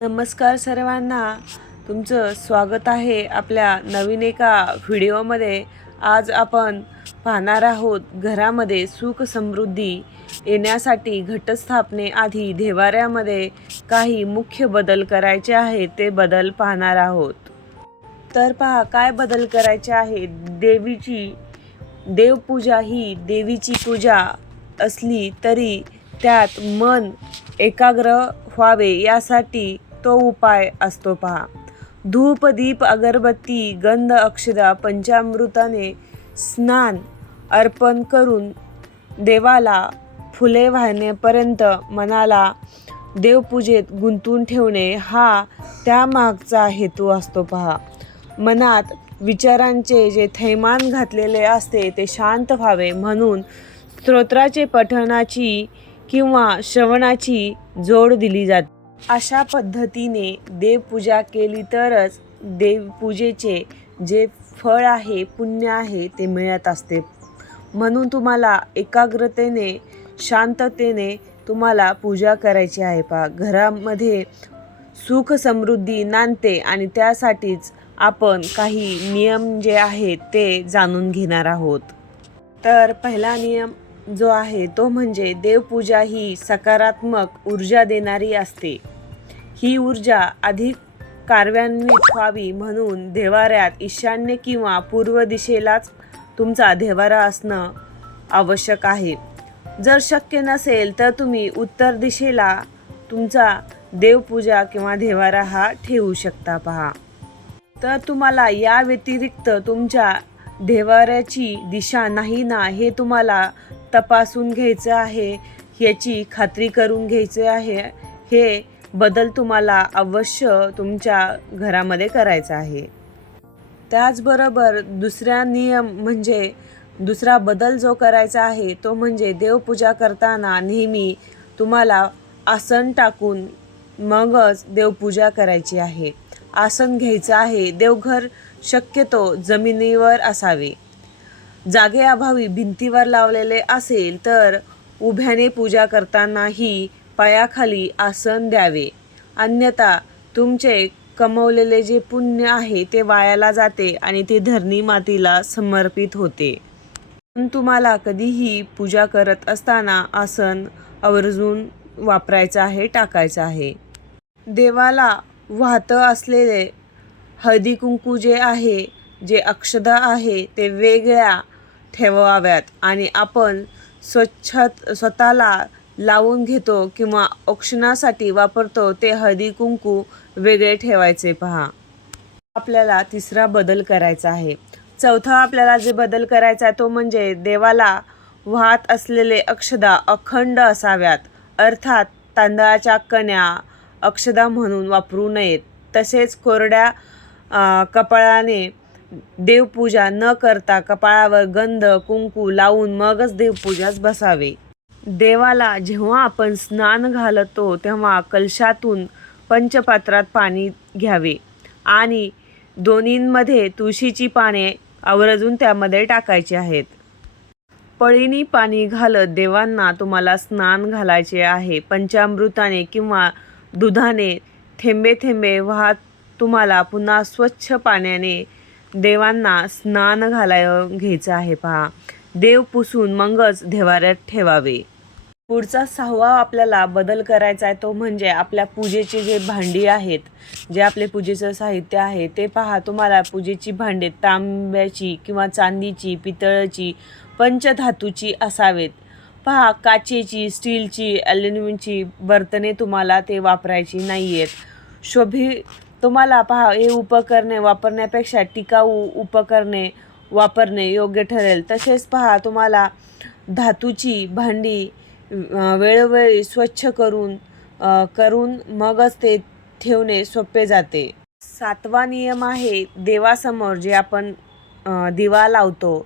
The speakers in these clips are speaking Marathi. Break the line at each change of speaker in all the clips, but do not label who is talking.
नमस्कार सर्वांना. तुमचं स्वागत आहे आपल्या नवीन एका व्हिडिओमध्ये. आज आपण पाहणार आहोत घरामध्ये सुख समृद्धी येण्यासाठी घटस्थापने आधी देवाऱ्यामध्ये काही मुख्य बदल करायचे आहेत ते बदल पाहणार आहोत. तर पहा काय बदल करायचे आहे देवीची देवपूजा ही देवीची पूजा असली तरी त्यात मन एकाग्र व्हावे यासाठी तो उपाय असतो पहा. धूप दीप अगरबत्ती गंध अक्षदा पंचामृताने स्नान अर्पण करून देवाला फुले वाहण्यापर्यंत मनाला देवपूजेत गुंतून ठेवणे हा त्यामागचा हेतू असतो पहा. मनात विचारांचे जे थैमान घातलेले असते ते शांत व्हावे म्हणून स्तोत्राचे पठणाची किंवा श्रवणाची जोड दिली जाते. अशा पद्धतीने देवपूजा केली तरच देवपूजेचे जे फळ आहे पुण्य आहे ते मिळत असते. म्हणून तुम्हाला एकाग्रतेने शांततेने तुम्हाला पूजा करायची आहे पहा. घरामध्ये सुख समृद्धी नांदते आणि त्यासाठीच आपण काही नियम जे आहेत ते जाणून घेणार आहोत. तर पहिला नियम जो आहे तो म्हणजे देवपूजा ही सकारात्मक ऊर्जा देणारी असते. ही ऊर्जा अधिक कार्यान्वित व्हावी म्हणून देवाऱ्यात ईशान्य किंवा पूर्व दिशेलाच तुमचा देवारा असणं आवश्यक आहे. जर शक्य नसेल तर तुम्ही उत्तर दिशेला तुमचा देवपूजा किंवा देवारा हा ठेवू शकता पहा. तर तुम्हाला या व्यतिरिक्त तुमच्या देवाऱ्याची दिशा नाही ना हे तुम्हाला तपासून घ्यायचं आहे याची खात्री करून घ्यायचं आहे हे बदल तुम्हाला अवश्य तुमच्या घरामध्ये करायचा आहे. त्याचबरोबर दुसरा नियम म्हणजे दुसरा बदल जो करायचा आहे तो म्हणजे देवपूजा करताना नेहमी तुम्हाला आसन टाकून मगच देवपूजा करायची आहे. आसन घ्यायचं आहे देवघर शक्यतो जमिनीवर असावे. जागेअभावी भिंतीवर लावलेले असेल तर उभ्याने पूजा करतानाही पायाखाली आसन द्यावे. अन्यथा तुमचे कमवलेले जे पुण्य आहे ते वायाला जाते आणि ते धरणी मातीला समर्पित होते. पण तुम्हाला कधीही पूजा करत असताना आसन आवर्जून वापरायचं आहे टाकायचं आहे. देवाला वाहतं असलेले हळदी कुंकू जे आहे जे अक्षदा आहे ते वेगळ्या ठेवाव्यात आणि आपण स्वच्छ स्वतःला लावून घेतो किंवा औक्षणासाठी वापरतो ते हळदी कुंकू वेगळे ठेवायचे पहा. आपल्याला तिसरा बदल करायचा आहे. चौथा आपल्याला जे बदल करायचा आहे तो म्हणजे देवाला वाहत असलेले अक्षदा अखंड असाव्यात. अर्थात तांदळाच्या कण्या अक्षदा म्हणून वापरू नयेत. तसेच कोरड्या कपाळाने देवपूजा न करता कपाळावर गंध कुंकू लावून मगच देवपूजास बसावे. देवाला जेव्हा आपण स्नान घालतो तेव्हा कलशातून पंचपात्रात पाणी घ्यावे. आणि दोन्हींमध्ये तुळशीची पाने आवर्जून त्यामध्ये टाकायची आहेत. पळीनी पाणी घालत देवांना तुम्हाला स्नान घालायचे आहे. पंचामृताने किंवा दुधाने थेंबे थेंबे वाहत तुम्हाला पुन्हा स्वच्छ पाण्याने देवांना स्नान घालाय घ्यायचं आहे पहा. देव पुसून मगच देवाऱ्यात ठेवावे. पुढचा सहावा आपल्याला बदल करायचा आहे तो म्हणजे आपल्या पूजेचे जे भांडी आहेत जे आपले पूजेचं साहित्य आहे ते पहा तुम्हाला. पूजेची भांडे तांब्याची किंवा चांदीची पितळाची पंचधातूची असावेत. पहा काचेची स्टीलची ॲल्युमिनियमची बर्तने तुम्हाला ते वापरायची नाही आहेत शोभी तुम्हाला पहा हे उपकरणे वापरण्यापेक्षा टिकाऊ उपकरणे वापरणे योग्य ठरेल. तसेच पहा तुम्हाला धातूची भांडी वेळोवेळी स्वच्छ करून करून मगच ते ठेवणे सोपे जाते. सातवा नियम आहे देवासमोर जे आपण दिवा लावतो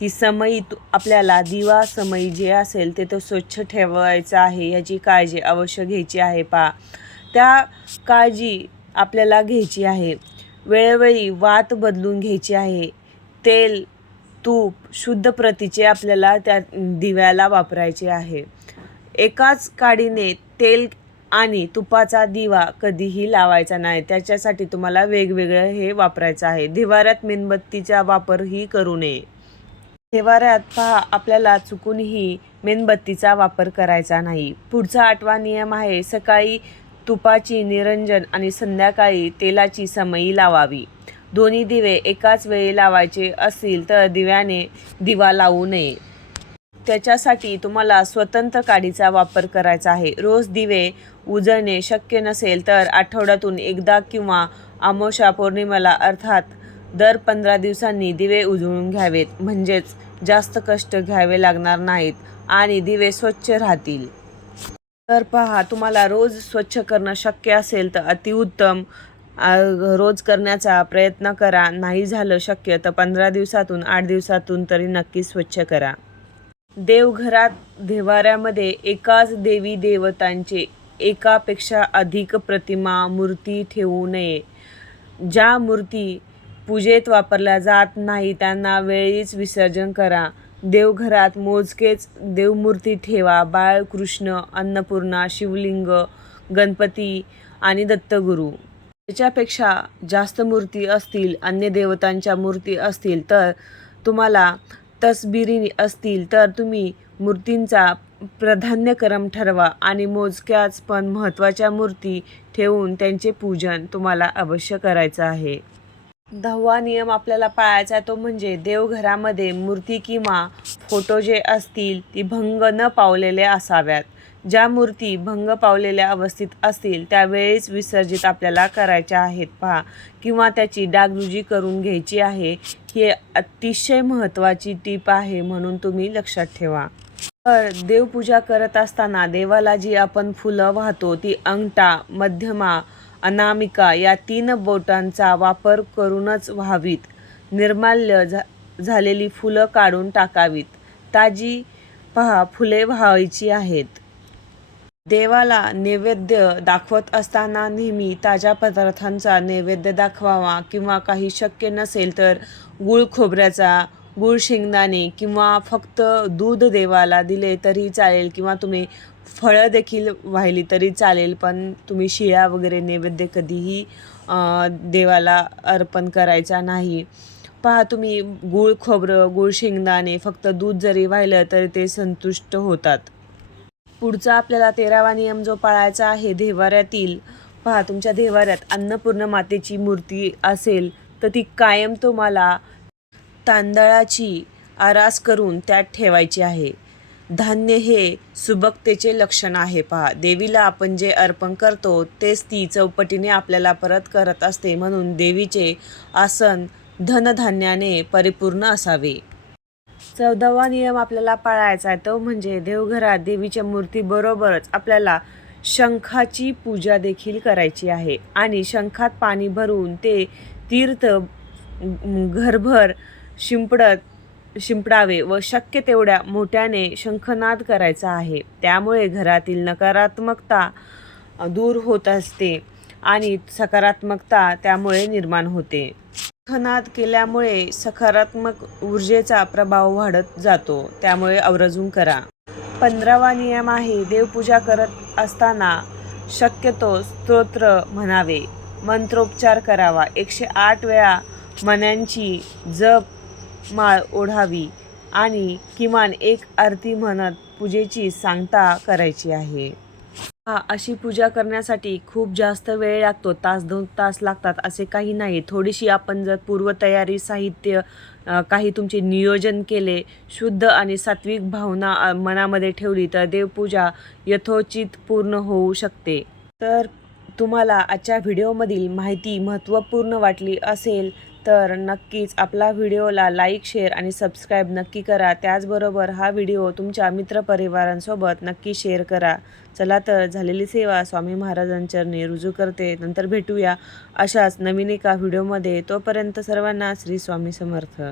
ती समयी तु- आपल्याला दिवा समयी जे असेल ते तो स्वच्छ ठेवायचं आहे याची काळजी अवश्य घ्यायची आहे पा. त्या काळजी आपल्याला घ्यायची आहे. वेळोवेळी वात बदलून घ्यायची आहे. तेल तूप शुद्ध प्रतीचे आपल्याला त्या दिव्याला वापरायचे आहे. एकाच काडीने तेल आणि तुपाचा दिवा कधीही लावायचा नाही. त्याच्यासाठी तुम्हाला वेगवेगळं हे वापरायचं आहे. दिवाऱ्यात मेणबत्तीचा वापरही करू नये. दिवाऱ्यात पहा आपल्याला चुकूनही मेणबत्तीचा वापर करायचा नाही. पुढचा आठवा नियम आहे सकाळी तुपाची निरंजन आणि संध्याकाळी तेलाची समई लावावी. दोन्ही दिवे एकाच वेळी लावायचे असतील तर दिव्याने दिवा लावू नये. त्याच्यासाठी तुम्हाला स्वतंत्र काडीचा वापर करायचा आहे. रोज दिवे उजळणे शक्य नसेल तर आठवड्यातून एकदा किंवा आमोशा पौर्णिमेला अर्थात दर पंधरा दिवसांनी दिवे उजळून घ्यावेत. म्हणजेच जास्त कष्ट घ्यावे लागणार नाहीत आणि दिवे स्वच्छ राहतील. तर पहा तुम्हाला रोज स्वच्छ करणं शक्य असेल तर अतिउत्तम रोज करण्याचा प्रयत्न करा. नाही झालं शक्य तर पंधरा दिवसातून आठ दिवसातून तरी नक्की स्वच्छ करा. देवघरात देवाऱ्यामध्ये एकाच देवी देवतांचे एकापेक्षा अधिक प्रतिमा मूर्ती ठेवू नये. ज्या मूर्ती पूजेत वापरल्या जात नाही त्यांना वेळीच विसर्जन करा. देवघरात मोजकेच देवमूर्ती ठेवा. बाळकृष्ण अन्नपूर्णा शिवलिंग गणपती आणि दत्तगुरू. त्याच्यापेक्षा जास्त मूर्ती असतील अन्य देवतांच्या मूर्ती असतील तर तुम्हाला तसबिरी असतील तर तुम्ही मूर्तींचा प्राधान्यक्रम ठरवा आणि मोजक्याच पण महत्त्वाच्या मूर्ती ठेवून त्यांचे पूजन तुम्हाला अवश्य करायचं आहे. दहावा नियम आपल्याला पाळायचा तो म्हणजे देवघरामध्ये मूर्ती किंवा फोटो जे असतील ती भंग न पावलेले असाव्यात. ज्या मूर्ती भंग पावलेल्या अवस्थेत असतील त्यावेळीच विसर्जित आपल्याला करायच्या आहेत. पहा किंवा त्याची डागडुजी करून घ्यायची आहे ही अतिशय महत्त्वाची टीप आहे म्हणून तुम्ही लक्षात ठेवा. तर देवपूजा करत असताना देवाला जी आपण फुलं वाहतो ती अंगठा मध्यमा अनामिका या तीन बोटांचा वापर करूनच व्हावीत. निर्माल्य झा झालेली फुलं काढून टाकावीत. ताजी पहा फुले व्हायची आहेत. देवाला नैवेद्य दाखवत असताना नेहमी ताज्या पदार्थांचा नैवेद्य दाखवावा किंवा काही शक्य नसेल तर गुळ खोबऱ्याचा गुळ शेंगदाणे किंवा फक्त दूध देवाला दिले तरी चालेल किंवा तुम्ही फळं देखील वाहिली तरी चालेल पण तुम्ही शिळ्या वगैरे नैवेद्य कधीही देवाला अर्पण करायचा नाही. पहा तुम्ही गूळ खोबरं गूळ शेंगदाणे फक्त दूध जरी वाहिलं तरी ते संतुष्ट होतात. पुढचा आपल्याला तेरावा नियम जो पाळायचा आहे देवाऱ्यातील पहा तुमच्या देवाऱ्यात अन्नपूर्ण मातेची मूर्ती असेल तर ती कायम तुम्हाला तांदळाची आरास करून त्यात ठेवायची आहे. धान्य हे सुबकतेचे लक्षण आहे पहा. देवीला आपण जे अर्पण करतो तेच ती चौपटीने आपल्याला परत करत असते म्हणून देवीचे आसन धनधान्याने परिपूर्ण असावे. चौदावा नियम आपल्याला पाळायचा आहे. तो म्हणजे देवघरात देवीच्या मूर्तीबरोबरच आपल्याला शंखाची पूजा देखील करायची आहे. आणि शंखात पाणी भरून ते तीर्थ घरभर शिंपडत शिंपडावे व शक्य तेवढ्या मोठ्याने शंखनाद करायचा आहे. त्यामुळे घरातील नकारात्मकता दूर होत असते आणि सकारात्मकता त्यामुळे निर्माण होते. खनात केल्यामुळे सकारात्मक ऊर्जेचा प्रभाव वाढत जातो. त्यामुळे आवर्जून करा. पंधरावा नियम आहे देवपूजा करत असताना शक्यतो स्तोत्र म्हणावे. मंत्रोपचार करावा. एकशे आठ वेळा मन्यांची जप माळ ओढावी आणि किमान एक आरती म्हणत पूजेची सांगता करायची आहे. हा अशी पूजा करण्यासाठी खूप जास्त वेळ लागतो. तास दोन तास लागतात असे काही नाही. थोडीशी आपण जर पूर्वतयारी साहित्य काही तुमचे नियोजन केले शुद्ध आणि सात्विक भावना मनामध्ये ठेवली तर देवपूजा यथोचित पूर्ण होऊ शकते. तर तुम्हाला आजच्या व्हिडिओमधील माहिती महत्त्वपूर्ण वाटली असेल तर नक्कीच आपला व्हिडिओला लाईक शेअर आणि सबस्क्राईब नक्की करा. त्याचबरोबर हा व्हिडिओ तुमच्या मित्रपरिवारांसोबत नक्की शेअर करा. चला तर झालेली सेवा स्वामी महाराजांचरणी रुजू करते. नंतर भेटूया अशाच नवीन एका व्हिडिओमध्ये. तोपर्यंत सर्वांना श्री स्वामी समर्थ.